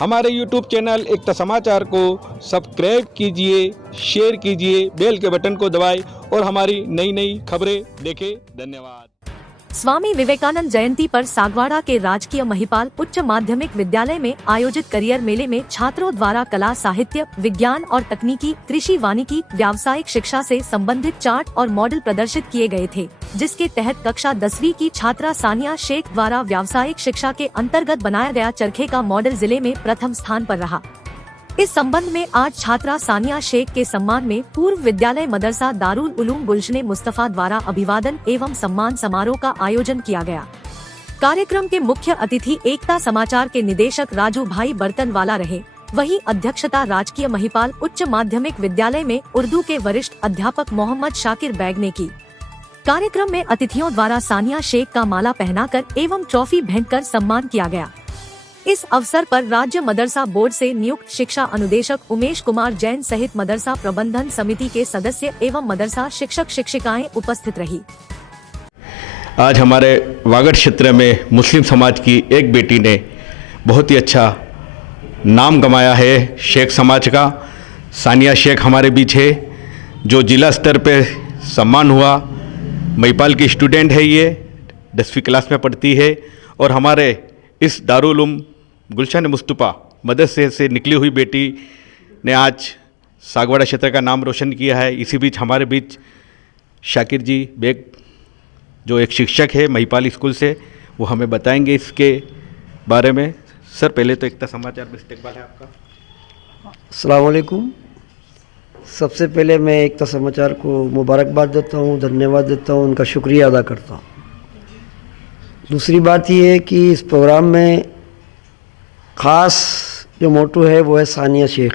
हमारे YouTube channel एकता समाचार को सब्सक्राइब कीजिए, शेयर कीजिए, बेल के बटन को दबाएं और हमारी नई नई खबरें देखें। धन्यवाद। स्वामी विवेकानंद जयंती पर सागवाड़ा के राजकीय महिपाल उच्च माध्यमिक विद्यालय में आयोजित करियर मेले में छात्रों द्वारा कला, साहित्य, विज्ञान और तकनीकी, कृषि, वानिकी, व्यावसायिक शिक्षा से संबंधित चार्ट और मॉडल प्रदर्शित किए गए थे, जिसके तहत कक्षा 10वीं की छात्रा सानिया शेख द्वारा व्यावसायिक शिक्षा के अंतर्गत बनाया गया चरखे का मॉडल जिले में प्रथम स्थान पर रहा। इस संबंध में आज छात्रा सानिया शेख के सम्मान में पूर्व विद्यालय मदरसा दारुल उलूम गुलशने मुस्तफा द्वारा अभिवादन एवं सम्मान समारोह का आयोजन किया गया। कार्यक्रम के मुख्य अतिथि एकता समाचार के निदेशक राजू भाई बर्तनवाला रहे। वहीं अध्यक्षता राजकीय महिपाल उच्च माध्यमिक विद्यालय में उर्दू के वरिष्ठ अध्यापक मोहम्मद शाकिर बैग ने की। कार्यक्रम में अतिथियों द्वारा सानिया शेख का माला पहनाकर एवं ट्रॉफी भेंट कर सम्मान किया गया। इस अवसर पर राज्य मदरसा बोर्ड से नियुक्त शिक्षा अनुदेशक उमेश कुमार जैन सहित मदरसा प्रबंधन समिति के सदस्य एवं मदरसा शिक्षक शिक्षिकाएं उपस्थित रही। आज हमारे वागड़ क्षेत्र में मुस्लिम समाज की एक बेटी ने बहुत ही अच्छा नाम कमाया है। शेख समाज का सानिया शेख हमारे बीच है, जो जिला स्तर पे सम्मान हुआ। महिपाल की स्टूडेंट है, ये 10वीं क्लास में पढ़ती है और हमारे इस दारुल उलूम गुलशन मुस्तफा मदरसे से निकली हुई बेटी ने आज सागवाड़ा क्षेत्र का नाम रोशन किया है। इसी बीच हमारे बीच शाकिर जी बेग, जो एक शिक्षक है महिपाल स्कूल से, वो हमें बताएंगे इसके बारे में। सर, पहले तो एकता समाचार में इस्तकबाल है आपका। अस्सलाम वालेकुम। सबसे पहले मैं एकता समाचार को मुबारकबाद देता हूँ, धन्यवाद देता हूँ, उनका शुक्रिया अदा करता हूँ। दूसरी बात यह है कि इस प्रोग्राम में ख़ास जो मोटो है वो है सानिया शेख।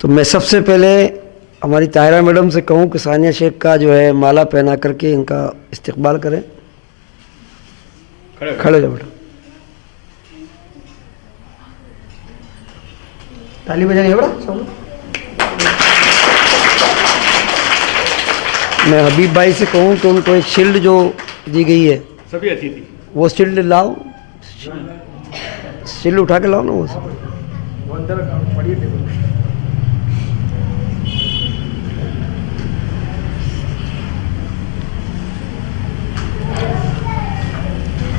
तो मैं सबसे पहले हमारी ताहिरा मैडम से कहूँ कि सानिया शेख का जो है माला पहना करके इनका इस्तकबाल करें। खड़े जाओ बेटा, ताली बजाइए बेटा सब। मैं हबीब भाई से कहूँ कि उनको एक शील्ड जो दी गई है, सभी अतिथि वो शील्ड लाओ, शील्ड उठा के लाओ ना। वो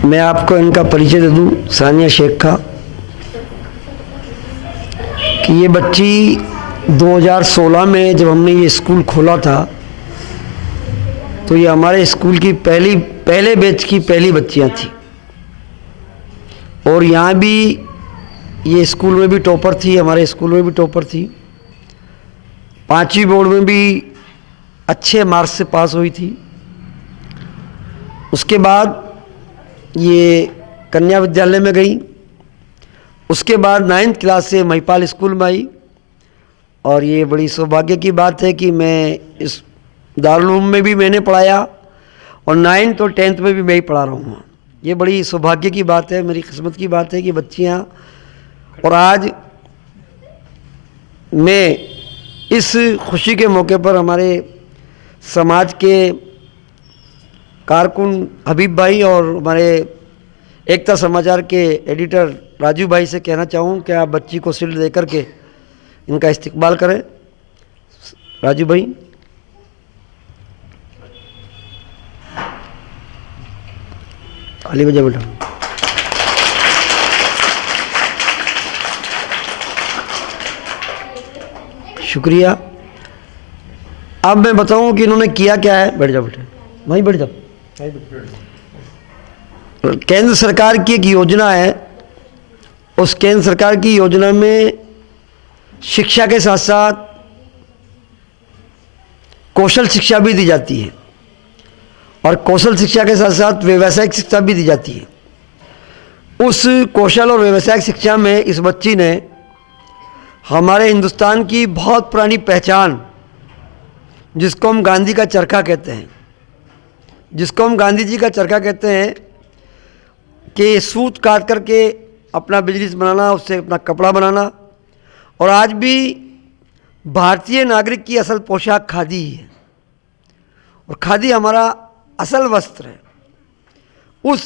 मैं आपको इनका परिचय दे दूं, सानिया शेख का, कि ये बच्ची 2016 में जब हमने ये स्कूल खोला था तो ये हमारे स्कूल की पहले बैच की पहली बच्चियां थी और यहाँ भी ये स्कूल में भी टॉपर थी, हमारे स्कूल में भी टॉपर थी। 5वीं बोर्ड में भी अच्छे मार्क्स से पास हुई थी। उसके बाद ये कन्या विद्यालय में गई। उसके बाद 9th क्लास से महिपाल स्कूल में आई और ये बड़ी सौभाग्य की बात है कि मैं इस दारुल उलूम में भी मैंने पढ़ाया और 9th और 10th में भी मैं ही पढ़ा रहा हूँ। ये बड़ी सौभाग्य की बात है, मेरी किस्मत की बात है कि बच्चियाँ। और आज मैं इस खुशी के मौके पर हमारे समाज के कारकुन हबीब भाई और हमारे एकता समाचार के एडिटर राजू भाई से कहना चाहूँ कि आप बच्ची को शील्ड दे करके इनका इस्तकबाल करें। राजू भाई, ताली बजा बेटा। शुक्रिया। अब मैं बताऊं कि इन्होंने किया क्या है। बैठ जाओ बेटा, वहीं बैठ जाओ। केंद्र सरकार की एक योजना है, उस केंद्र सरकार की योजना में शिक्षा के साथ साथ कौशल शिक्षा भी दी जाती है और कौशल शिक्षा के साथ साथ व्यावसायिक शिक्षा भी दी जाती है। उस कौशल और व्यावसायिक शिक्षा में इस बच्ची ने हमारे हिंदुस्तान की बहुत पुरानी पहचान, जिसको हम गांधी का चरखा कहते हैं, जिसको हम गांधी जी का चरखा कहते हैं, कि सूत काट करके अपना बिजनेस बनाना, उससे अपना कपड़ा बनाना। और आज भी भारतीय नागरिक की असल पोशाक खादी ही है और खादी हमारा असल वस्त्र है। उस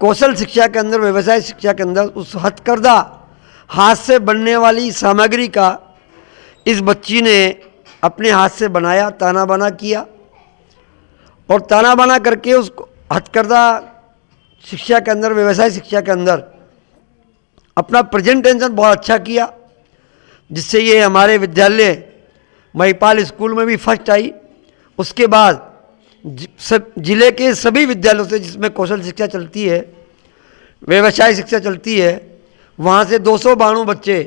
कौशल शिक्षा के अंदर, व्यवसाय शिक्षा के अंदर उस हथकरघा हाथ से बनने वाली सामग्री का इस बच्ची ने अपने हाथ से बनाया, ताना बाना किया और ताना बाना करके उस हथकरघा शिक्षा के अंदर, व्यवसाय शिक्षा के अंदर अपना प्रेजेंटेशन बहुत अच्छा किया, जिससे ये हमारे विद्यालय महिपाल स्कूल में भी फर्स्ट आई। उसके बाद जिले के सभी विद्यालयों से जिसमें कौशल शिक्षा चलती है, व्यवसाय शिक्षा चलती है, वहाँ से 292 बच्चे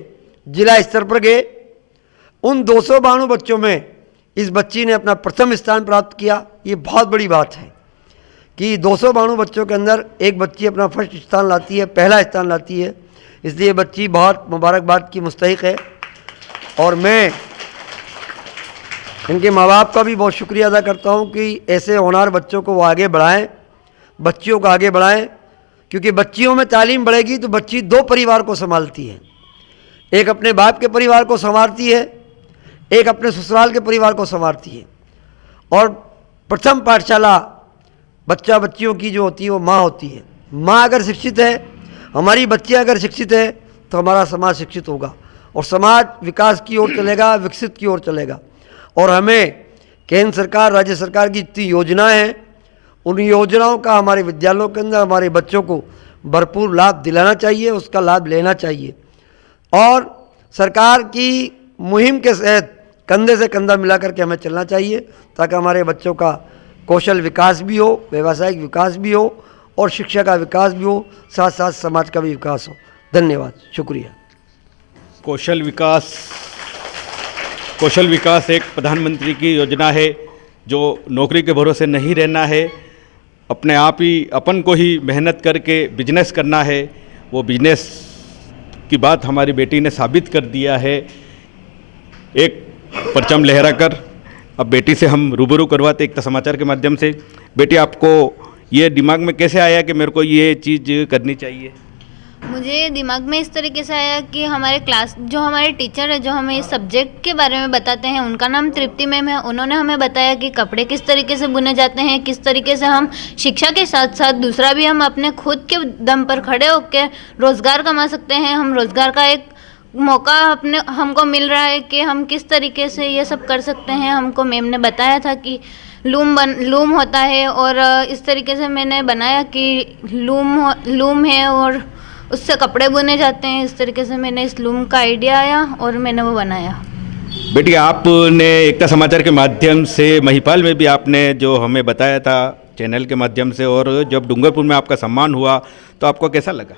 जिला स्तर पर गए। उन 292 बच्चों में इस बच्ची ने अपना प्रथम स्थान प्राप्त किया। ये बहुत बड़ी बात है कि 292 बच्चों के अंदर एक बच्ची अपना फर्स्ट स्थान लाती है, पहला स्थान लाती है। इसलिए बच्ची बहुत मुबारकबाद की मुस्तहिक है और मैं इनके माँ बाप का भी बहुत शुक्रिया अदा करता हूँ कि ऐसे होनहार बच्चों को वो आगे बढ़ाएं, बच्चियों को आगे बढ़ाएं, क्योंकि बच्चियों में तालीम बढ़ेगी तो बच्ची 2 परिवार को संभालती है। एक अपने बाप के परिवार को संभालती है, एक अपने ससुराल के परिवार को संभालती है। और प्रथम पाठशाला बच्चा बच्चियों की जो होती है वो माँ होती है। माँ अगर शिक्षित है, हमारी बच्चियाँ अगर शिक्षित है तो हमारा समाज शिक्षित होगा और समाज विकास की ओर चलेगा, विकसित की ओर चलेगा। और हमें केंद्र सरकार, राज्य सरकार की जितनी योजनाएं हैं, उन योजनाओं का हमारे विद्यालयों के अंदर हमारे बच्चों को भरपूर लाभ दिलाना चाहिए, उसका लाभ लेना चाहिए और सरकार की मुहिम के तहत कंधे से कंधा मिला करके हमें चलना चाहिए, ताकि हमारे बच्चों का कौशल विकास भी हो, व्यावसायिक विकास भी हो और शिक्षा का विकास भी हो, साथ साथ समाज का भी विकास हो। धन्यवाद, शुक्रिया। कौशल विकास एक प्रधानमंत्री की योजना है जो नौकरी के भरोसे नहीं रहना है, अपने आप ही अपन को ही मेहनत करके बिजनेस करना है। वो बिजनेस की बात हमारी बेटी ने साबित कर दिया है, एक परचम लहरा कर। अब बेटी से हम रूबरू करवाते एकता समाचार के माध्यम से। बेटी, आपको ये दिमाग में कैसे आया कि मेरे को ये चीज़ करनी चाहिए? मुझे दिमाग में इस तरीके से आया कि हमारे क्लास जो हमारे टीचर है जो हमें इस सब्जेक्ट के बारे में बताते हैं, उनका नाम तृप्ति मैम है। उन्होंने हमें बताया कि कपड़े किस तरीके से बुने जाते हैं, किस तरीके से हम शिक्षा के साथ साथ दूसरा भी हम अपने खुद के दम पर खड़े होकर रोज़गार कमा सकते हैं। हम रोज़गार का एक मौका हमको मिल रहा है कि हम किस तरीके से ये सब कर सकते हैं। हमको मैम ने बताया था कि लूम होता है और इस तरीके से मैंने बनाया कि लूम है और उससे कपड़े बुने जाते हैं। इस तरीके से मैंने इस लूम का आइडिया आया और मैंने वो बनाया। बेटी, आपने एकता समाचार के माध्यम से महिपाल में भी आपने जो हमें बताया था चैनल के माध्यम से, और जब डूंगरपुर में आपका सम्मान हुआ तो आपको कैसा लगा?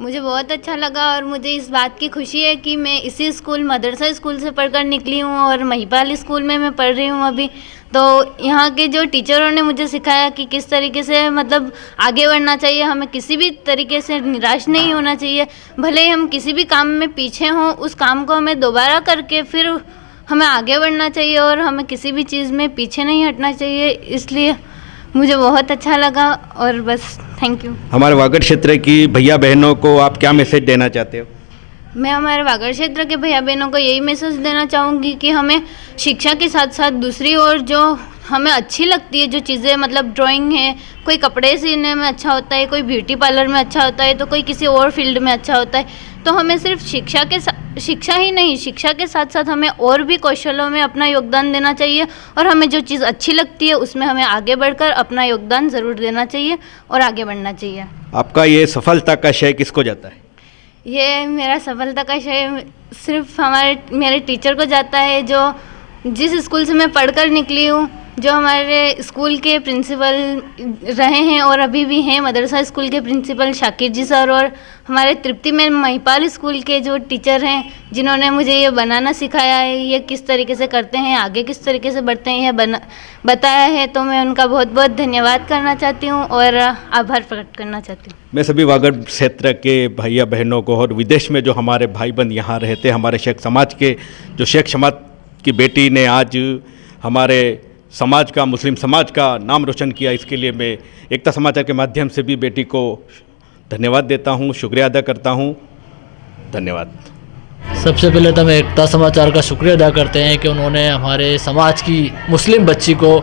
मुझे बहुत अच्छा लगा और मुझे इस बात की खुशी है कि मैं इसी स्कूल मदरसा स्कूल से पढ़कर निकली हूँ और महिपाल स्कूल में मैं पढ़ रही हूँ अभी। तो यहाँ के जो टीचरों ने मुझे सिखाया कि किस तरीके से मतलब आगे बढ़ना चाहिए, हमें किसी भी तरीके से निराश नहीं होना चाहिए। भले ही हम किसी भी काम में पीछे हों, उस काम को हमें दोबारा करके फिर हमें आगे बढ़ना चाहिए और हमें किसी भी चीज़ में पीछे नहीं हटना चाहिए। इसलिए मुझे बहुत अच्छा लगा और बस थैंक यू। हमारे वागड़ क्षेत्र की भैया बहनों को आप क्या मैसेज देना चाहते हो? मैं हमारे वागड़ क्षेत्र के भैया बहनों को यही मैसेज देना चाहूँगी कि हमें शिक्षा के साथ साथ दूसरी ओर जो हमें अच्छी लगती है जो चीज़ें, मतलब ड्राइंग है, कोई कपड़े सीने में अच्छा होता है, कोई ब्यूटी पार्लर में अच्छा होता है, तो कोई किसी और फील्ड में अच्छा होता है। तो हमें सिर्फ शिक्षा ही नहीं, शिक्षा के साथ साथ हमें और भी कौशलों में अपना योगदान देना चाहिए और हमें जो चीज़ अच्छी लगती है उसमें हमें आगे बढ़कर अपना योगदान ज़रूर देना चाहिए और आगे बढ़ना चाहिए। आपका ये सफलता का श्रेय किसको जाता है? ये मेरा सफलता का श्रेय सिर्फ मेरे टीचर को जाता है, जो जिस स्कूल से मैं पढ़कर निकली हूँ, जो हमारे स्कूल के प्रिंसिपल रहे हैं और अभी भी हैं, मदरसा स्कूल के प्रिंसिपल शाकिर जी सर, और हमारे तृप्ति में महिपाल स्कूल के जो टीचर हैं जिन्होंने मुझे ये बनाना सिखाया है, ये किस तरीके से करते हैं, आगे किस तरीके से बढ़ते हैं, ये बताया है। तो मैं उनका बहुत बहुत धन्यवाद करना चाहती हूँ और आभार प्रकट करना चाहती हूँ। मैं सभी वागड़ क्षेत्र के भैया बहनों को और विदेश में जो हमारे भाई बंद यहाँ रहते हैं, हमारे शेख समाज के, जो शेख समाज की बेटी ने आज हमारे समाज का, मुस्लिम समाज का नाम रोशन किया, इसके लिए मैं एकता समाचार के माध्यम से भी बेटी को धन्यवाद देता हूँ, शुक्रिया अदा करता हूँ। धन्यवाद। सबसे पहले तो हम एकता समाचार का शुक्रिया अदा करते हैं कि उन्होंने हमारे समाज की मुस्लिम बच्ची को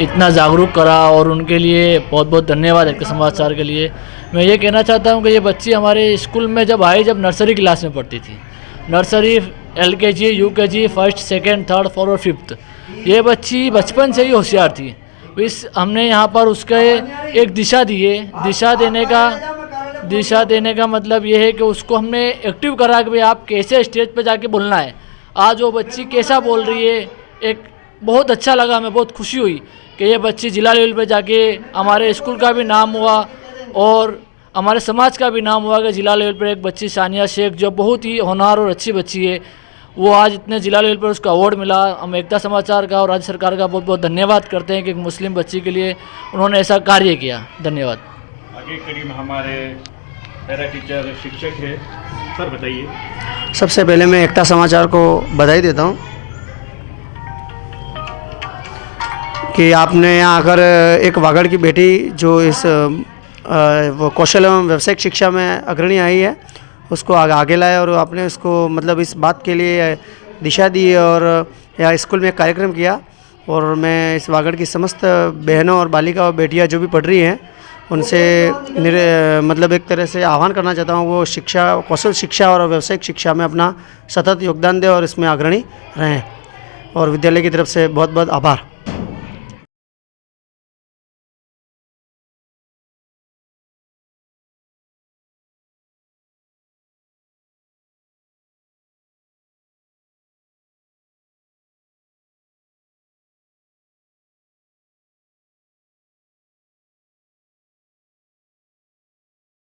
इतना जागरूक करा, और उनके लिए बहुत बहुत धन्यवाद है समाचार के लिए। मैं ये कहना चाहता हूँ कि ये बच्ची हमारे स्कूल में जब आई, जब नर्सरी क्लास में पढ़ती थी, nursery, LKG, UKG, first, second, third, fourth और फिफ्थ, ये बच्ची बचपन से ही होशियार थी। हमने यहाँ पर उसके एक दिशा दी है। दिशा देने का मतलब ये है कि उसको हमने एक्टिव करा कि भाई आप कैसे स्टेज पे जाके बोलना है। आज वो बच्ची कैसा बोल रही है, एक बहुत अच्छा लगा, हमें बहुत खुशी हुई कि ये बच्ची जिला लेवल पे जाके हमारे स्कूल का भी नाम हुआ और हमारे समाज का भी नाम हुआ कि जिला लेवल पर एक बच्ची सानिया शेख, जो बहुत ही होनहार और अच्छी बच्ची है, वो आज इतने जिला लेवल पर उसका अवार्ड मिला। हम एकता समाचार का और राज्य सरकार का बहुत बहुत धन्यवाद करते हैं कि एक मुस्लिम बच्ची के लिए उन्होंने ऐसा कार्य किया। धन्यवाद। आगे करीब हमारे पैरा टीचर शिक्षक है, सर बताइए। सबसे पहले मैं एकता समाचार को बधाई देता हूँ कि आपने यहाँ आकर एक वागड़ की बेटी जो इस वो कौशल एवं व्यावसायिक शिक्षा में अग्रणी आई है, उसको आगे लाए और आपने उसको मतलब इस बात के लिए दिशा दी और यहाँ स्कूल में एक कार्यक्रम किया। और मैं इस वागड़ की समस्त बहनों और बालिका और बेटियाँ जो भी पढ़ रही हैं उनसे मतलब एक तरह से आह्वान करना चाहता हूँ, वो शिक्षा, कौशल शिक्षा और व्यावसायिक शिक्षा में अपना सतत योगदान दें और इसमें अग्रणी रहें। और विद्यालय की तरफ से बहुत बहुत आभार।